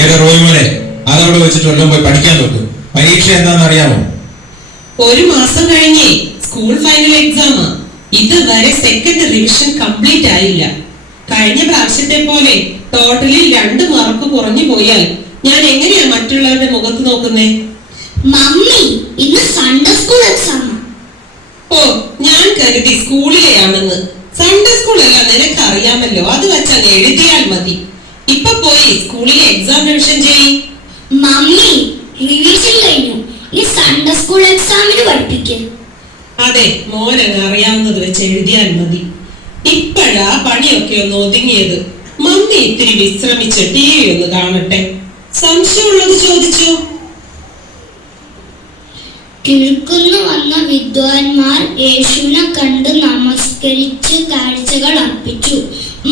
ഏടെ റോയിമോനെ, അതവിടെ വെച്ചിട്ട് വല്ലതും പോയി പഠിക്കാൻ നോക്ക്. പരീക്ഷ എന്താണെന്ന് അറിയാമോ? ഒരു മാസം കഴിഞ്ഞേ സ്കൂൾ ഫൈനൽ എക്സാമാ. ഇതുവരെ സെക്കൻഡ് റിവിഷൻ കംപ്ലീറ്റ് ആയില്ല. കഴിഞ്ഞ പ്രാവശ്യത്തെ പോലെ ടോട്ടലിൽ 2 മാർക്ക് കുറഞ്ഞു പോയാൽ ഞാൻ എങ്ങനെയാ മറ്റുള്ളവരുടെ മുഖത്ത് നോക്കുന്നേ? മമ്മി, ഇന്ന് സൺഡേ സ്കൂൾ എക്സാം. ഓ, ഞാൻ കരുതി സ്കൂളിലെയാണെന്ന്. സൺഡേ സ്കൂൾ അല്ല, നിനക്ക് അറിയാമല്ലോ. അത് വെച്ചാൽ എഴുതിയാൽ മതി. ഇപ്പൊ പോയി സ്കൂളിലെ എക്സാം റിവിഷൻ ചെയ്യ്. മമ്മി, റിവിഷൻ കഴിഞ്ഞു. ഈ സൺഡേ സ്കൂൾ എക്സാമിന് പഠിപ്പിക്കും. അതെ, മോനങ്ങ് അറിയാവുന്നത് വെച്ച് എഴുതിയാൽ മതി. ഇപ്പോഴാ പണിയൊക്കെ ഒന്ന് ഒതുങ്ങിയത്. മമ്മി ഇത്തിരി വിശ്രമിച്ച് TV ഒന്ന് കാണട്ടെ. സംശയമുള്ളത് ചോദിച്ചു. കിഴക്കുന്നു വന്ന വിദ്വാൻമാർ യേശുവിനെ കണ്ട് നമസ്കരിച്ച് കാഴ്ചകൾ അർപ്പിച്ചു.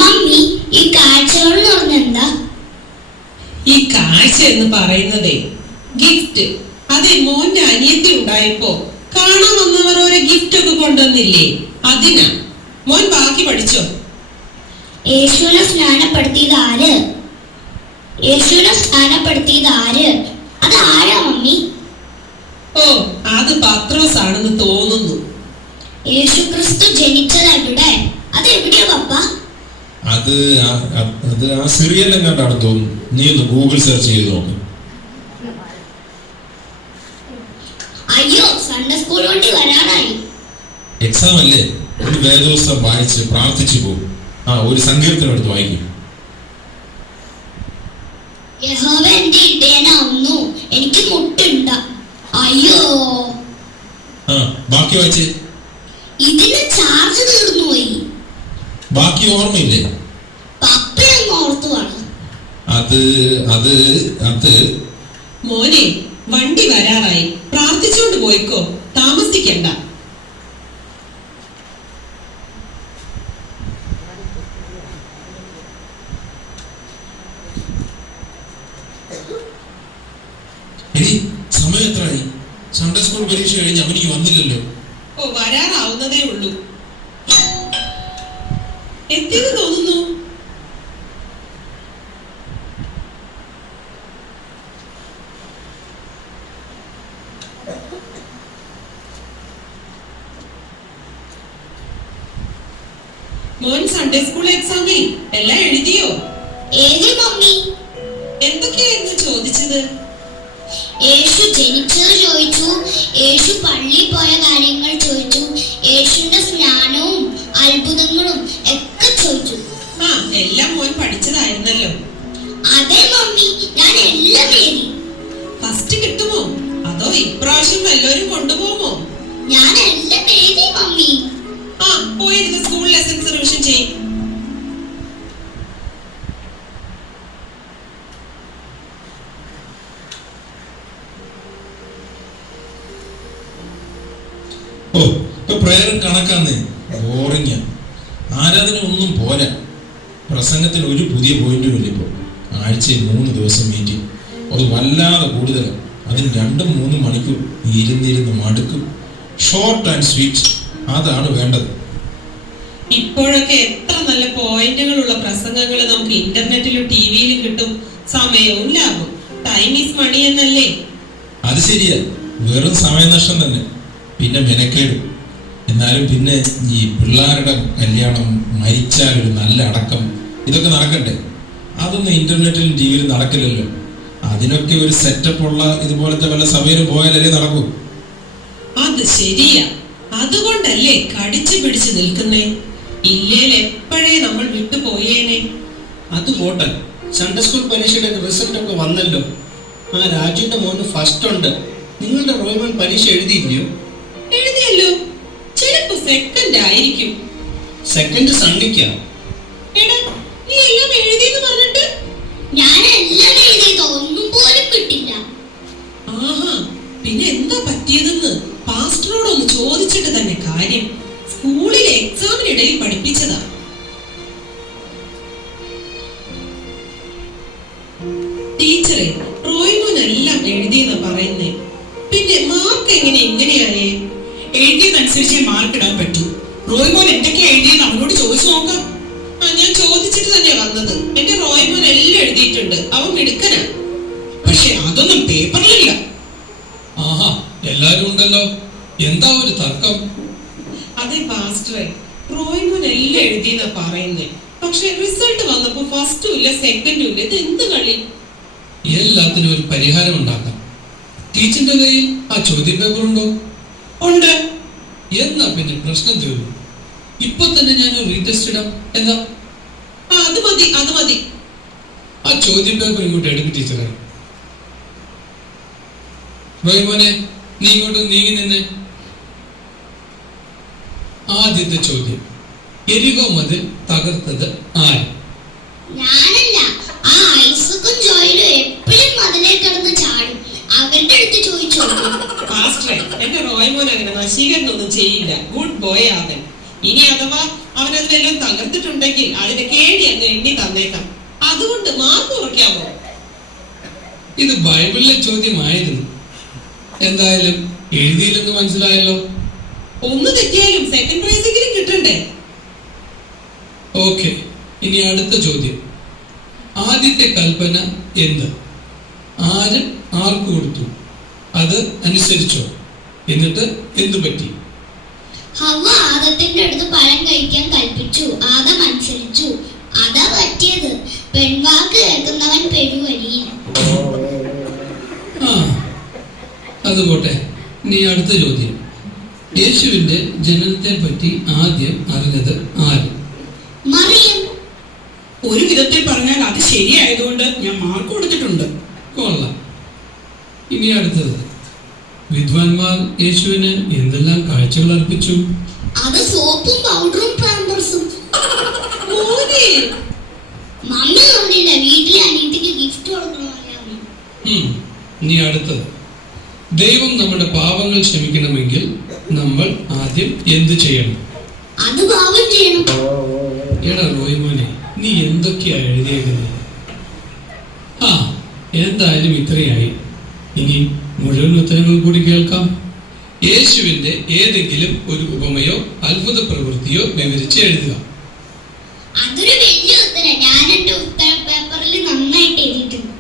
മമ്മി, ഈ കാഴ്ചകൾ എന്ന് പറഞ്ഞെന്താ? ഈ കാഴ്ച എന്ന് പറയുന്നതേ ഗിഫ്റ്റ്. അതെ, മോന്റെ അനിയത്തി ഉണ്ടായപ്പോ കാണാൻ വന്നവർ ഒരു ഗിഫ്റ്റ് ഒക്കെ കൊണ്ടുവന്നില്ലേ, അതിനാ. മോൻ ബാക്കി പഠിച്ചോ? യേശുവിനെ സ്നാനപ്പെടുത്തിയത് ആര്? യേശുവിനെ സ്നാനപ്പെടുത്തിയത് ആര്? അത് ആരാ മമ്മി? ഓ, അത് പത്രോസ് ആണെന്ന് തോന്നുന്നു. യേശു ക്രിസ്തു ജനിച്ചത് എവിടെ? അത് എവിടെയാ പപ്പ? അത് ആ സിറിയൽ എങ്ങാണ്ടാണ് തോന്നുന്നു. നീ ഒന്ന് ഗൂഗിൾ സെർച്ച് ചെയ്ത് നോക്ക്. അയ്യോ, സൺഡേ സ്കൂൾ വണ്ടി വരാനായി. എക്സാം അല്ലേ, ഒരു വേദോസ്തം വായിച്ച് പ്രാർത്ഥിച്ചു പോകും. ഒരു സങ്കീർത്തനം എടുത്ത് വായിക്കും. യഹോവ എന്റെ ഇടയനാവുന്നു, എനിക്ക് മുട്ടുണ്ട. അയ്യോ, ബാക്കി വായിച്ചേ. ഇതിന് ചാർജ് തീർന്നു പോയി. ബാക്കി ഓർമ്മയില്ലേ? പപ്പയങ്ങ് ഓർത്തു വേണം. അത് മോനെ, വണ്ടി വരാറായി. പ്രാർത്ഥിച്ചോണ്ട് പോയിക്കോ, താമസിക്കണ്ട. സമയം എത്രയായി? സൺഡേ സ്കൂൾ പരീക്ഷ കഴിഞ്ഞ് അവനിക്ക് വന്നില്ലല്ലോ. ഓ, വരാറാവുന്നതേ ഉള്ളൂ. എത്തിയെന്ന് തോന്നുന്നു. മോൻ സൺഡേ സ്കൂൾ എക്സാമിൽ എല്ലാം എഴുതിയോ? ഏത് മമ്മി? എന്തൊക്കെയായിരുന്നു ചോദിച്ചത്? യേശു ജനിച്ചത് ചോദിച്ചു, യേശു പള്ളിയിൽ പോയ കാര്യങ്ങൾ ചോദിച്ചു, യേശുവിന്റെ സ്നാനവും അത്ഭുതങ്ങളും ഒക്കെ ചോദിച്ചു. എല്ലാം മോൻ പഠിച്ചതായിരുന്നല്ലോ. അതെ മമ്മി, ഞാൻ എല്ലാം എഴുതി. ഫസ്റ്റ് കിട്ടുമോ അതോ ഇപ്രാവശ്യം എല്ലാവരും കൊണ്ടുപോകുമോ? ഞാൻ എല്ലാം എഴുതി മമ്മി. പോയിരുന്ന സ്കൂൾ ലെസൺസ് റിവിഷൻ ചെയ്യും. പ്രയർ കണക്കാന്നേ, ബോറിങ്ങ. ആരാധന ഒന്നും പോരാ. പ്രസംഗത്തിന് ഒരു പുതിയ പോയിന്റും ഇല്ല. ഇപ്പോൾ ആഴ്ചയിൽ 3 ദിവസം മീറ്റിംഗ്. അത് വല്ലാതെ കൂടുതലാണ്. അതിന് 2-3 മണിക്കൂർ ഇരുന്നിരുന്ന് മടുക്കും. ഷോർട്ട് ആൻഡ് സ്വീറ്റ്, അതാണ് വേണ്ടത്. ഇപ്പോഴൊക്കെ എത്ര നല്ല പോയിന്റുകളുള്ള പ്രസംഗങ്ങൾ നമുക്ക് ഇന്റർനെറ്റിലും ടിവിയിലും കിട്ടും. സമയവും ലാഭം. ടൈം ഈസ് മണി എന്നല്ലേ? അത് ശരിയാ, വെറും സമയനഷ്ടം തന്നെ. പിന്നെ മെനക്കേടും. എന്നാലും പിന്നെ ഈ പിള്ളേരുടെ കല്യാണം, മരിച്ചാൽ ഒരു നല്ല അടക്കം, ഇതൊക്കെ നടക്കട്ടെ. അതൊന്നും ഇന്റർനെറ്റിലും ടിവിയിലും നടക്കില്ലല്ലോ. അതിനൊക്കെ ഒരു സെറ്റപ്പ് ഉള്ള ഇതുപോലത്തെ വല്ല സഭയിലും പോയാലല്ലേ നടക്കൂ. അത് ശരിയാ. അതുകൊണ്ടല്ലേ കടിച്ചു പിടിച്ച് നിൽക്കുന്നേ. ഇല്ലേൽ എപ്പോഴേ നമ്മൾ വിട്ടുപോയേനെ. അത് പോട്ടെ, സൺഡേ സ്കൂൾ പരീക്ഷയുടെ റിസൾട്ട് ഒക്കെ വന്നല്ലോ. രാജുവിന്റെ മോന് ഫസ്റ്റ് ഉണ്ട്. നിങ്ങളുടെ റോയ്മൻ പരീക്ഷ എഴുതിയില്ലയോ? എഴുതിയല്ലോ. ചിലപ്പോ സെക്കൻഡ് ആയിരിക്കും. സെക്കൻഡ് സണ്ണിക്കാ. എടാ, നീ എല്ലാം എഴുതിയെന്ന് പറഞ്ഞിട്ട്? ഞാൻ എല്ലാം എഴുതിയത്, ഒന്നും പോലും കിട്ടില്ല. പിന്നെ എന്താ പറ്റിയതെന്ന് പാസ്റ്ററോടൊന്ന് ചോദിച്ചിട്ട് തന്നെ കാര്യം. സ്കൂളിലെ എക്സാമിനിടയിൽ പഠിപ്പിച്ചതാ. ടീച്ചറെ, റോയ്മോൻ എല്ലാം എഴുതിയെന്നാ പറയുന്നേ. പിന്നെ മാർക്ക് എങ്ങനെയായേ? എഴുതിയതനുസരിച്ച് മാർക്ക് ഇടാൻ പറ്റൂ. റോയ്മോൻ എന്തൊക്കെയാ എഴുതിയെന്ന് അവനോട് ചോദിച്ചു നോക്കാം. ഞാൻ ചോദിച്ചിട്ട് തന്നെയാ വന്നത്. എന്റെ റോയ്മോൻ എല്ലാം എഴുതിയിട്ടുണ്ട്. അവൻ മിടുക്കനാ. പക്ഷെ അതൊന്നും പേപ്പറിലില്ല. ആഹാ, എല്ലാരും ഉണ്ടല്ലോ. എന്താ ഒരു തർക്കം? അതെ പാസ്റ്ററെ, റോയ്മോൻ എല്ലാം എഴുതിയെന്നാ പറയുന്നേ. പക്ഷെ റിസൾട്ട് വന്നപ്പോ ഫസ്റ്റും ഇല്ല സെക്കൻഡും ഇല്ല. ഇത് എന്ത് കളി? എല്ലാത്തിനും ഒരു പരിഹാരം ഉണ്ടാക്കാം. ടീച്ചറിന്റെ കയ്യിൽ ആ ചോദ്യ പേപ്പർ ഉണ്ടോ? ഉണ്ട്. എന്നാ പിന്നെ പ്രശ്നം തീർന്നു. ഇപ്പൊ തന്നെ ഞാൻ റീടെസ്റ്റ് ഇടാം. എന്താ? അത് മതി, അത് മതി. ആ ചോദ്യ പേപ്പർ ഇങ്ങോട്ട് എടുക്കും ടീച്ചറെ. റോയ്മോനെ, നീ ഇങ്ങോട്ട് നീങ്ങി നിന്ന്. ആദ്യത്തെ ചോദ്യം, എരികോ മതിൽ തകർത്തത് ആര്? ഞാനല്ല. ആ ഐസക്കും ജോയിലും എപ്പോഴും മതിലേ കിടന്ന് ചാടും. അവരുടെ അടുത്ത് ചോദിച്ചോ. പാസ്റ്ററെ, എന്റെ റോയ്മോൻ അങ്ങനെ നശീകരണമൊന്നും ചെയ്യില്ല. ഗുഡ് ബോയ് അവൻ. ഇനി അഥവാ അവൻ അതിലെല്ലാം തകർത്തിട്ടുണ്ടെങ്കിൽ അതിന്റെ കേടി അങ്ങ് എണ്ണി തന്നേക്കാം. അതുകൊണ്ട് മാർക്ക് കുറയ്ക്കാമോ? ഇത് ബൈബിളിലെ ചോദ്യമായിരുന്നു. എന്തായാലും എഴുതിയില്ലെന്ന് മനസ്സിലായല്ലോ. ഒന്ന് തെറ്റിയാലും സെക്കൻഡ് പ്രൈസെങ്കിലും കിട്ടണ്ടേ? ഓക്കെ, ഇനി അടുത്ത ചോദ്യം. ആദ്യത്തെ കൽപ്പന എന്ത്? ആര് ആർക്ക് കൊടുത്തു? അത് അനുസരിച്ചോ? എന്നിട്ട് എന്തു പറ്റി? ഹവ്വ ആദത്തിന്റെ അടുത്ത് പഴം കഴിക്കാൻ കൽപ്പിച്ചു. ആദം അനുസരിച്ചു. അതാ പറ്റിയത്. പെൺവാക്ക് കേൾക്കുന്നവൻ പെരുവഴിയിൽ. ആ, അതുപോട്ടെ. ഇനി അടുത്ത ചോദ്യം. യേശുവിന്റെ ജനനത്തെ പറ്റി ആദ്യം അറിഞ്ഞത് ആര്? മറിയം. ഒരു വിധത്തിൽ പറഞ്ഞാൽ അത് ശരിയായതുകൊണ്ട് ഞാൻ മാർക്ക് കൊടുത്തിട്ടുണ്ട്. കൊള്ളാം. ഇനി അടുത്തത്. വിദ്വാൻമാർ യേശുവിന് എന്തെല്ലാം കാഴ്ചകൾ അർപ്പിച്ചു? അത് സോപ്പും പൗഡറും പാമ്പേഴ്സും. മോനെ, മമ്മി പറഞ്ഞില്ല വീട്ടിലെ അനിയത്തിക്ക് ഗിഫ്റ്റ് കൊടുക്കണമല്ലോ. ഇനി അടുത്തത്. ദൈവം നമ്മുടെ പാപങ്ങൾ ക്ഷമിക്കണമെങ്കിൽ നമ്മൾ ആദ്യം എന്ത് ചെയ്യണം? അത് പാപം ചെയ്യണം. എടാ റോയ്മോനെ, നീ എന്തൊക്കെയാ എഴുതിയേക്കുന്നത്? ആ, എന്തായാലും ഇത്രയായി. ഇനി മുഴുവൻ ഉത്തരങ്ങൾ കൂടി കേൾക്കാം. യേശുവിന്റെ ഏതെങ്കിലും ഒരു ഉപമയോ അത്ഭുത പ്രവൃത്തിയോ വിവരിച്ച് എഴുതുക. അതൊരു വലിയ ഉത്തരം. ഞാൻ എന്റെ ഉത്തര പേപ്പറിൽ നന്നായിട്ട് എഴുതിയിട്ടുണ്ട്.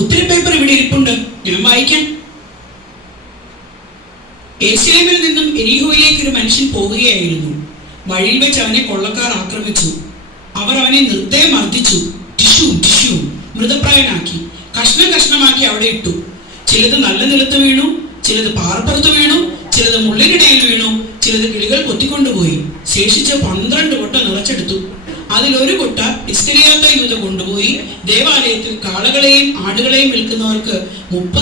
ഉത്തര പേപ്പർ ഇവിടെ ഇരിപ്പുണ്ട്, ഞാൻ വായിക്കാം. യെരൂശലേമിൽ നിന്നും എരീഹോയിലേക്ക് ഒരു മനുഷ്യൻ പോവുകയായിരുന്നു. വഴിയിൽ വെച്ച് അവനെ കൊള്ളക്കാർ ആക്രമിച്ചു. അവർ അവനെ നിർദ്ദയം മർദ്ദിച്ചു. ടിഷ്യൂ മൃതപ്രായനാക്കി കഷ്ണം കഷ്ണമാക്കി അവിടെ ഇട്ടു. ചിലത് നല്ല നിലത്ത് വീണു, ചിലത് പാറപ്പുറത്ത് വീണു, ചിലത് മുള്ളിനിടയിൽ വീണു, ചിലത് കിളികൾ കൊത്തിക്കൊണ്ടുപോയി. ശേഷിച്ച 12 കൊട്ട നിറച്ചെടുത്തു. അതിലൊരു കൊട്ട ഇസ്കരിയോത്ത യൂദ കൊണ്ടുപോയി ദേവാലയത്തിൽ കാളകളെയും ആടുകളെയും വിൽക്കുന്നവർക്ക് 30